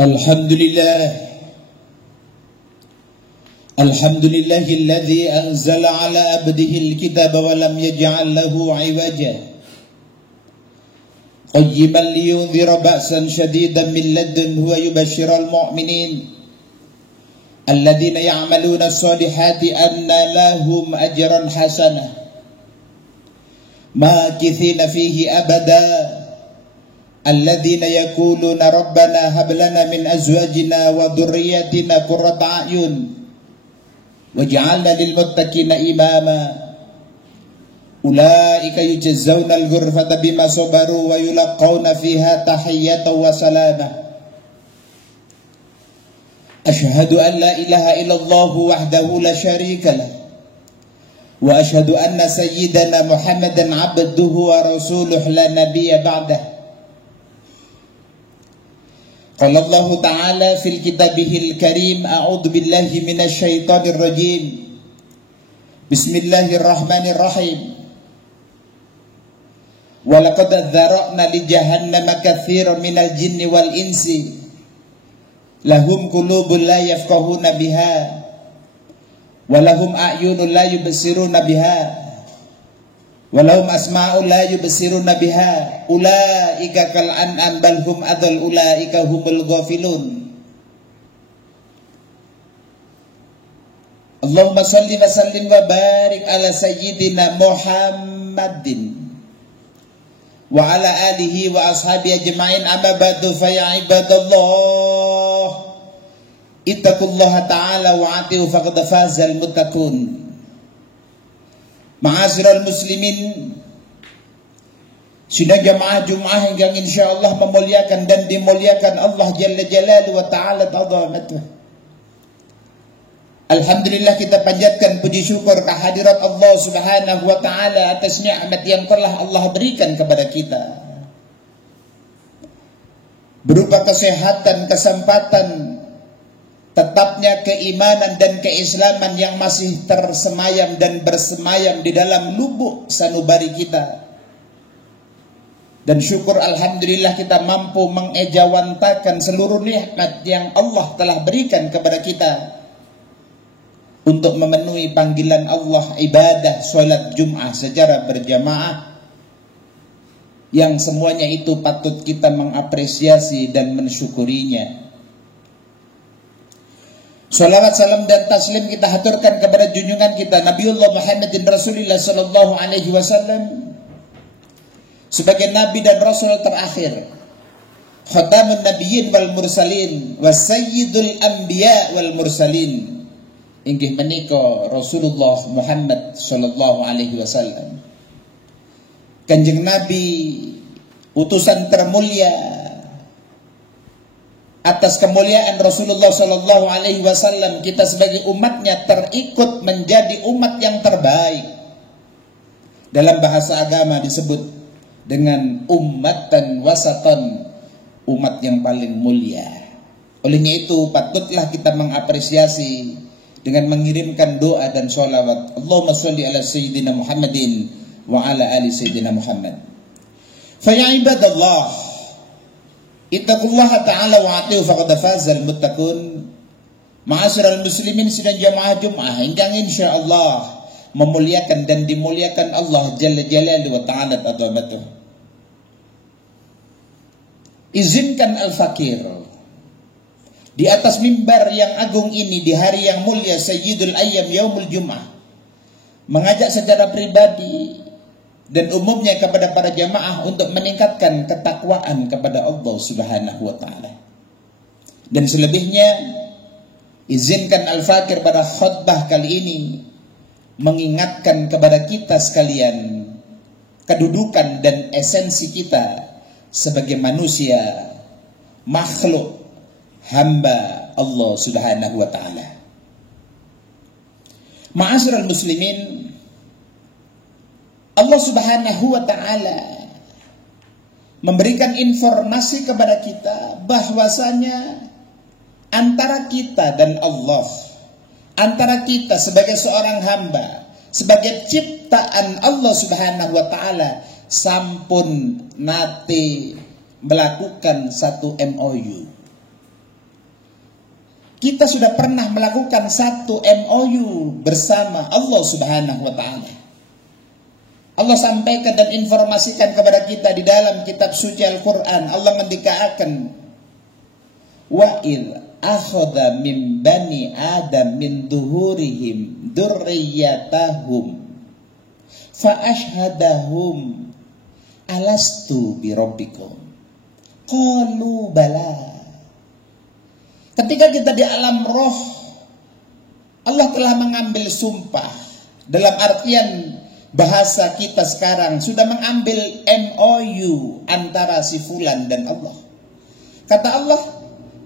Alhamdulillahilladzi anzala ala abdihi alkitaba wa lam yaj'al lahu 'iwaja qayyiman liyunzira ba'san shadidan min ladunhu wa yubashshiral mu'minin alladzina ya'maluna as-solihati anna lahum ajran hasanah makithina fihi abada alladzina yaquluna rabbana hab lana min azwajina wa dhurriyyatina qurrata a'yun waj'alna lil muttaqina imama ulaika yujzauna al ghurfata bima sabaru wa yulaqauna fiha tahiyyatan wa salama. Ashhadu an la ilaha illallah wahdahu la syarika lah wa ashhadu anna sayyidana Muhammadan abduhu wa rasuluhu la nabiyya ba'dah. Qala Allah Ta'ala fil kitabihil karim a'udzu billahi minasy syaithanir rajim. Bismillahirrahmanirrahim. Wa laqad dzara'na li jahannama katsiran minal jinni wal insi lahum qulubun la yafqahuna biha wa lahum a'yunun la yubsiruna biha walahum asma'u la yubsiruna biha ulaika kal an'am bal hum adall ulaika humul ghafilun. Allahumma shalli wa sallim wa barik ala sayyidina Muhammadin wa ala alihi wa ashabihi ajma'in amma ba'du fa ya ibadallah ittaqullaha ta'ala wa ati'u faqad fazal muttaqun. Ma'asyiral muslimin, sidang jamaah Jumat yang insyaallah memuliakan dan dimuliakan Allah Jalla Jalaluhu wa Ta'ala ta'zamatuh. Alhamdulillah kita panjatkan puji syukur kehadirat Allah Subhanahu wa Ta'ala atas nikmat yang telah Allah berikan kepada kita, berupa kesehatan, kesempatan, tetapnya keimanan dan keislaman yang masih tersemayam dan bersemayam di dalam lubuk sanubari kita. Dan syukur alhamdulillah kita mampu mengejawantakan seluruh nikmat yang Allah telah berikan kepada kita untuk memenuhi panggilan Allah ibadah sholat Jum'ah secara berjamaah, yang semuanya itu patut kita mengapresiasi dan mensyukurinya. Salawat, salam dan taslim kita haturkan kepada junjungan kita Nabiullah Muhammadin Rasulullah sallallahu alaihi wasallam sebagai nabi dan rasul terakhir, khatamun nabiyyin wal mursalin wa sayyidul anbiya wal mursalin, inggih menika Rasulullah Muhammad sallallahu alaihi wasallam, Kanjeng Nabi utusan termulia. Atas kemuliaan Rasulullah Sallallahu Alaihi Wasallam, kita sebagai umatnya terikut menjadi umat yang terbaik. Dalam bahasa agama disebut dengan ummatan wasatan, umat yang paling mulia. Olehnya itu patutlah kita mengapresiasi dengan mengirimkan doa dan sholawat. Allahumma sholli ala Sayyidina Muhammadin wa ala ali Sayyidina Muhammad. Fa ya ibadallah, ittaqullaha ta'ala wa ati'u faqad fazal muttaqun. Ma'asyiral muslimin sidang jamaah Jumat ingkang insyaallah memuliakan dan dimuliakan Allah Jalla Jalaluhu wa Ta'ala ta'zamatuh. Izinkan al-fakir di atas mimbar yang agung ini di hari yang mulia Sayyidul Ayyam Yaumul Jum'ah mengajak secara pribadi dan umumnya kepada para jamaah untuk meningkatkan ketakwaan kepada Allah Subhanahu wa Ta'ala. Dan selebihnya izinkan al-fakir pada khutbah kali ini mengingatkan kepada kita sekalian kedudukan dan esensi kita sebagai manusia, makhluk hamba Allah Subhanahu wa Ta'ala. Ma'asyiral muslimin, Allah Subhanahu wa Ta'ala memberikan informasi kepada kita bahwasanya antara kita dan Allah, antara kita sebagai seorang hamba, sebagai ciptaan Allah Subhanahu wa Ta'ala, sampun nate melakukan satu MOU. Kita sudah pernah melakukan satu MOU bersama Allah Subhanahu wa taala. Allah sampaikan dan informasikan kepada kita di dalam kitab suci Al-Qur'an. Allah mendikaakan, wa il akhadha min bani adam min duhurihim dzurriyyatahum fa ashhadahum alastu bi rabbikum qalu bala. Ketika kita di alam roh, Allah telah mengambil sumpah. Dalam artian bahasa kita sekarang sudah mengambil MOU antara si fulan dan Allah. Kata Allah,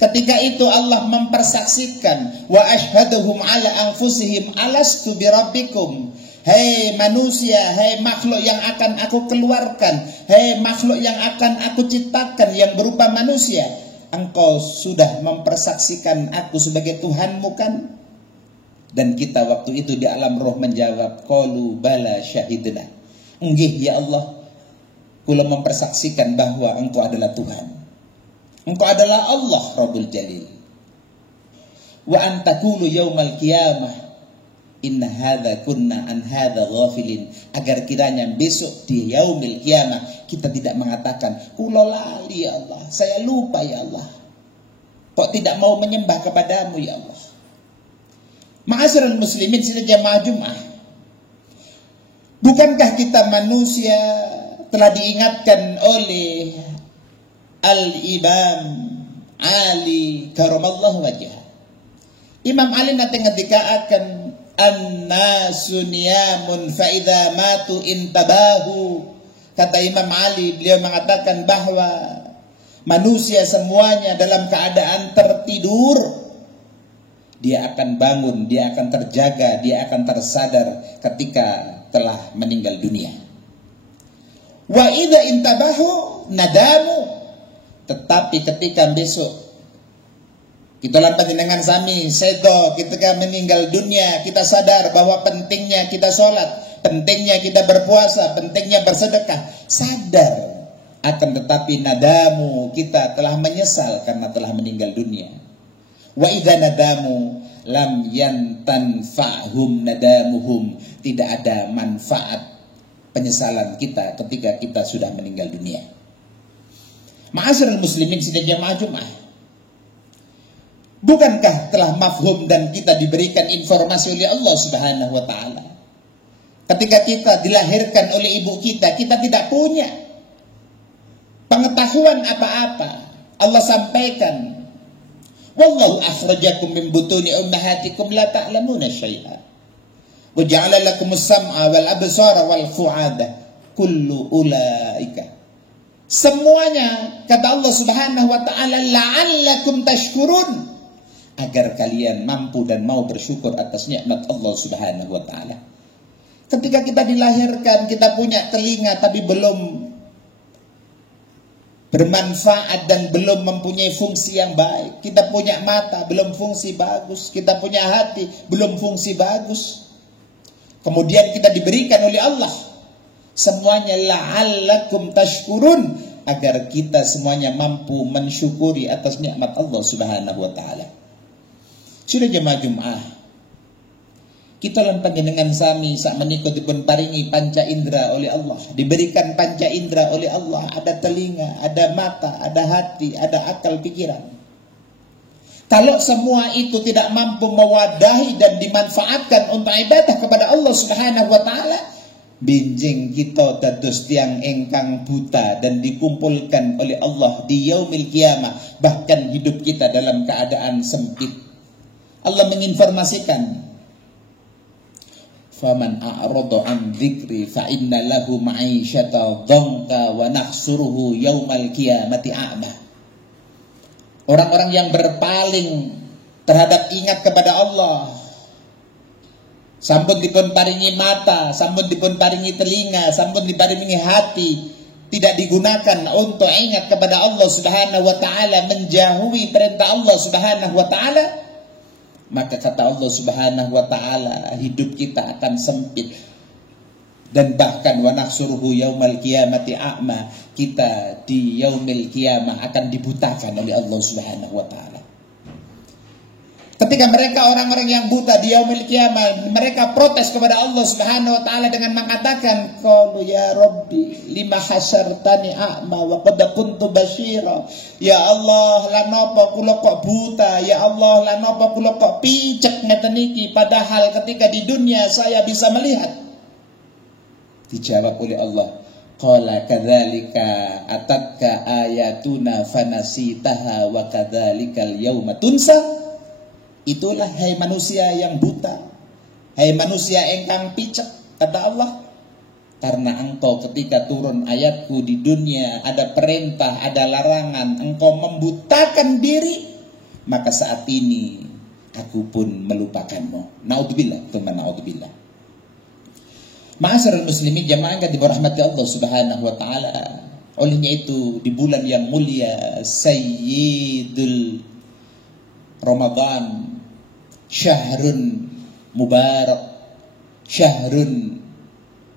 ketika itu Allah mempersaksikan, wa ashhaduhum ala anfusihim alastu bi rabbikum. Hei manusia, hei makhluk yang akan aku keluarkan, hei makhluk yang akan aku ciptakan yang berupa manusia, engkau sudah mempersaksikan aku sebagai Tuhanmu kan? Dan kita waktu itu di alam roh menjawab, qalu bala syahidna. Enggih ya Allah, kula mempersaksikan bahwa engkau adalah Tuhan. Engkau adalah Allah Rabbul Jalil. Wa antakulu yaumal qiyamah inna hadza kunna an hadza ghafilin. Agar kiranya besok di yaumil qiyamah kita tidak mengatakan, kula lali ya Allah, saya lupa ya Allah, kok tidak mau menyembah kepadamu ya Allah. Ma'asyiral muslimin sidang jamaah Jumat, bukankah kita manusia telah diingatkan oleh Al-Imam Ali karamallahu wajhah. Imam Ali nanti ngendikaaken, an-nasu niyamun fa idza matu intabahu. Kata Imam Ali, beliau mengatakan bahwa manusia semuanya dalam keadaan tertidur. Dia akan bangun, dia akan terjaga, dia akan tersadar ketika telah meninggal dunia. Wa idza intabahu nadamu. Tetapi ketika besok kita lambat dengan sami sedo, ketika meninggal dunia, kita sadar bahwa pentingnya kita sholat, pentingnya kita berpuasa, pentingnya bersedekah, sadar. Akan tetapi nadamu, kita telah menyesal karena telah meninggal dunia. Wa idza nadamu lam yantanfa'hum nadamuhum. Tidak ada manfaat penyesalan kita ketika kita sudah meninggal dunia. Ma'asyiral muslimin sidang jamaah Jumat, bukankah telah mafhum dan kita diberikan informasi oleh Allah Subhanahu wa taala? Ketika kita dilahirkan oleh ibu kita, kita tidak punya pengetahuan apa-apa. Allah sampaikan, wallahu akhrajakum min butuni ummahatikum la ta'lamuna syai'a wa ja'ala lakumus sam'a wal absara wal fu'ada kullu ulaika. Semuanya kata Allah Subhanahu wa taala la'allakum tashkurun, agar kalian mampu dan mau bersyukur atas nikmat Allah Subhanahu wa taala. Ketika kita dilahirkan, kita punya telinga tapi belum bermanfaat dan belum mempunyai fungsi yang baik. Kita punya mata, belum fungsi bagus. Kita punya hati, belum fungsi bagus. Kemudian kita diberikan oleh Allah semuanya la'allakum tashkurun, agar kita semuanya mampu mensyukuri atas nikmat Allah Subhanahu wa taala. Sudah jemaah Jumat, kita lan panjenengan sami sak menika dipun paringi panca indera oleh Allah, diberikan panca indera oleh Allah, ada telinga, ada mata, ada hati, ada akal pikiran. Kalau semua itu tidak mampu mewadahi dan dimanfaatkan untuk ibadah kepada Allah Subhanahu wa taala, binjing kita dados tiang engkang buta dan dikumpulkan oleh Allah di yaumil qiyamah, bahkan hidup kita dalam keadaan sempit. Allah menginformasikan, faman a'rada an dzikri fa inna lahu ma'isyata dhanka wa nahsuruhu yaumal qiyamati a'ma. Orang-orang yang berpaling terhadap ingat kepada Allah, sampun dipun paringi mata, sampun dipun paringi telinga, sampun diparingi hati, tidak digunakan untuk ingat kepada Allah Subhanahu wa taala, menjauhi perintah Allah Subhanahu wa taala, maka kata Allah Subhanahu wa taala, hidup kita akan sempit. Dan bahkan wa nahsuruhu yaumal qiyamati a'ma, kita di yaumil qiyamah akan dibutakan oleh Allah Subhanahu wa taala. Ketika mereka orang-orang yang buta di yaumil qiyamah, mereka protes kepada Allah Subhanahu wa taala dengan mengatakan, qalu ya rabbi lima hasyartani a'ma wa qad kuntu basyira. Ya Allah, lan napa kula kok buta? Ya Allah, lan napa kula kok picek ngeten iki padahal ketika di dunia saya bisa melihat. Dijawab oleh Allah, qala kadzalika atatka ayatuna fanasitaha wa kadzalikal yauma tunsa. Itulah hai manusia yang buta, hai manusia engkang picek, kata Allah, karena engkau ketika turun ayatku di dunia ada perintah, ada larangan, engkau membutakan diri, maka saat ini aku pun melupakanmu. Naudzubillah, teman naudzubillah. Ma'asyiral muslimin jamaah yang dirahmati Allah Subhanahu wa taala. Olehnya itu di bulan yang mulia Sayyidul Ramadan, syahrun mubarak, syahrun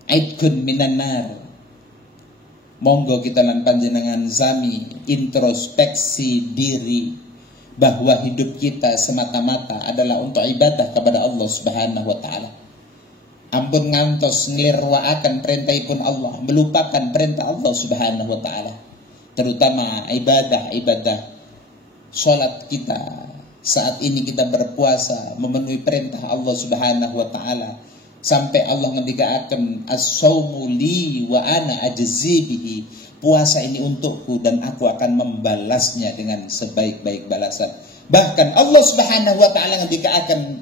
aidkun minan nar. Monggo kita lan panjenengan sami introspeksi diri bahwa hidup kita semata-mata adalah untuk ibadah kepada Allah Subhanahu wa taala. Ampun ngantos nglirwakaken perintahipun Allah, melupakan perintah Allah Subhanahu wa taala. Terutama ibadah salat kita. Saat ini kita berpuasa memenuhi perintah Allah Subhanahu wa taala sampai Allah ngendikaken as-saumu li wa ana ajzi bihi. Puasa ini untukku dan aku akan membalasnya dengan sebaik-baik balasan. Bahkan Allah Subhanahu wa taala ngendikaken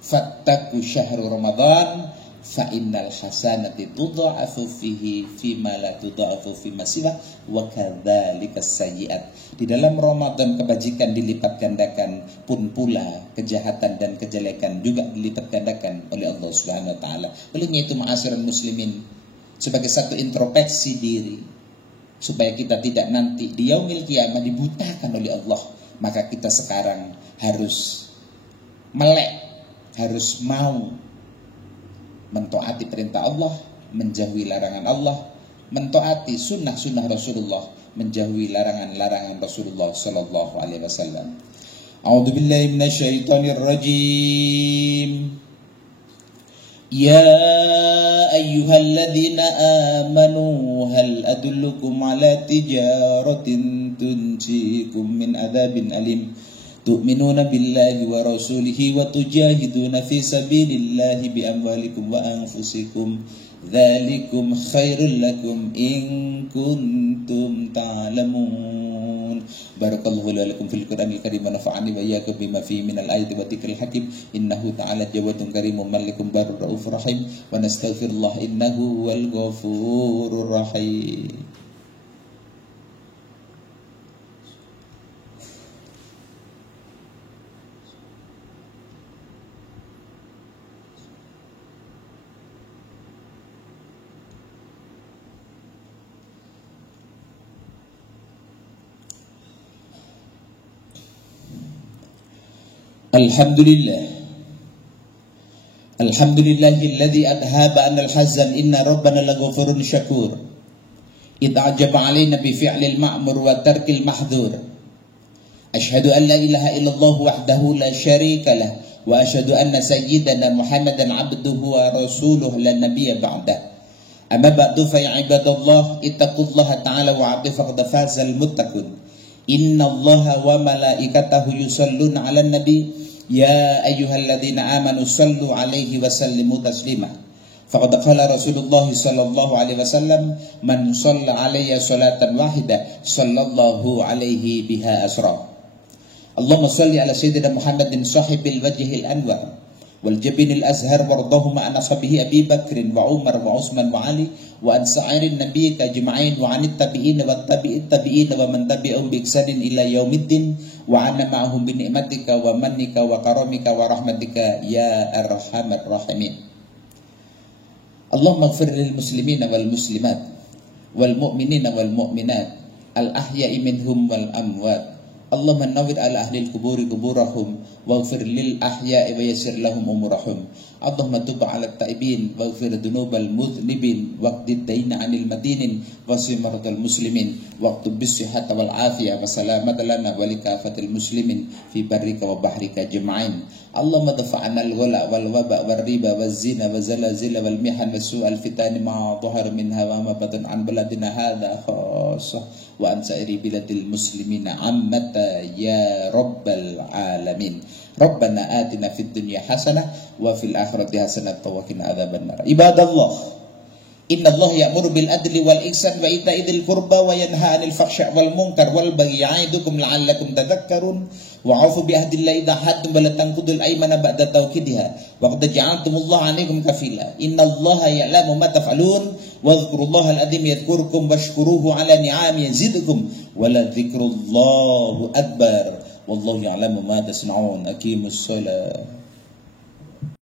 fattaku syahrul ramadan fa innal hasanati tudha'afu fihi fima la tudha'afu fima siwa wa kadzalika sayyi'at. Di dalam Ramadan kebajikan dilipat gandakan, pun pula kejahatan dan kejelekan juga dilipat gandakan oleh Allah Subhanahu wa taala. Olehnya itu ma'asyiral muslimin, sebagai satu introspeksi diri supaya kita tidak nanti di yaumil qiyamah dibutakan oleh Allah, maka kita sekarang harus melek, harus mau mentaati perintah Allah, menjauhi larangan Allah, mentaati sunnah-sunnah Rasulullah, menjauhi larangan-larangan Rasulullah sallallahu alaihi wasallam. A'udzu billahi minasyaitonir rajim. Ya ayyuhalladzina amanu hal adullukum ala tijaratin tunjikum min adzabin alim. Tu'minuna billahi wa rasulihi wa tujahiduna fi sabilillahi bi amwalikum wa anfusikum dzalikum khairul lakum in kuntum ta'lamun. Barakallahu lakum fil Qur'anil karim wa nafa'ani wa iyyakum bima fihi minal ayati wa dzikril hakim. Innahu ta'ala jawadun karimun malikum barur raufur rahim wa nastaghfirullah innahu huwal ghafurur rahim. Alhamdulillahilladzi adhaba anil hazan inna rabbana laghafurun syakur. Idza ajaba alaina bi fi'lil ma'mur wa tarkil mahdhur. Asyhadu an la ilaha illallah wahdahu la syarika lah wa asyhadu anna sayyidana Muhammadan abduhu wa rasuluhu la nabiyya ba'dah. Amma ba'du fa ya ibadallah ittaqullaha ta'ala wa atifu qad fazal muttaqun. Inna Allaha wa malaikatahu yusalluna 'alan nabi ya ayyuhalladzina amanu sallu 'alaihi wa sallimu taslima. Faqad qala Rasulullah sallallahu alaihi wasallam man shalla 'alayya salatan wahida sallallahu alaihi biha asra. Allahumma salli ala sayyidina Muhammadin sahibil wajhil anwar wal jabinil azhar wardahuma an ashabihi Abi Bakrin wa Umar wa Utsman wa Ali wa an sa'irin nabiyyika ajma'in wa anit tabi'in wa tabi'it tabi'in wa man tabi'ahum bi ihsanin ila yaumiddin wa anna ma'ahum bi ni'matika wa mannika wa karamika wa rahmatika ya arhamar rahimin. Allahumma ighfir lil muslimina wal muslimat wal mu'minina wal mu'minat al ahya'i minhum wal amwat. Allahumma nawwir ala ahli al-quburi quburahum waghfir lil ahya'i wa yassir lahum umurahum. Allahumma tub 'ala at-taibin waghfir dzunubal mudhnibin waqdid daina 'anil madinin wasi maradal muslimin waqtub bis-sihhata wal afiyah wa salamata lana wa likafatil muslimin fi barrika wa bahrika jam'ain. Allahumma dafa'na al-ghala wal waba wal riba waz zina wa zalazila wal mihan wa su'al fitani ma dhahara minha wa ma batan an baladina hadha khassah wa an sa'iri biladil muslimina ammata ya rabbal alamin. Rabbana atina fid dunya hasanah wa fil akhirati hasanah wa qina adzabannar. Ibadallah, innallaha ya'muru bil adli wal ihsan wa ita'i dzil qurba wa yanha 'anil fahsya'i wal munkar wal baghi ya'idukum la'allakum tadhakkarun wa 'aufu bi ahdillahi idza hadtum wa la tanqudul aymana ba'da tawkidiha wa qad ja'altumullaha 'alaykum kafila. Innallaha ya'lamu ma taf'alun wa dhkurullaha al-'azim yadhkurkum washkuruhu 'ala ni'amihi yazidkum wa la dzikrullahi akbar. Wallahu ya'lamu ma tasna'un. Aqimus shalah.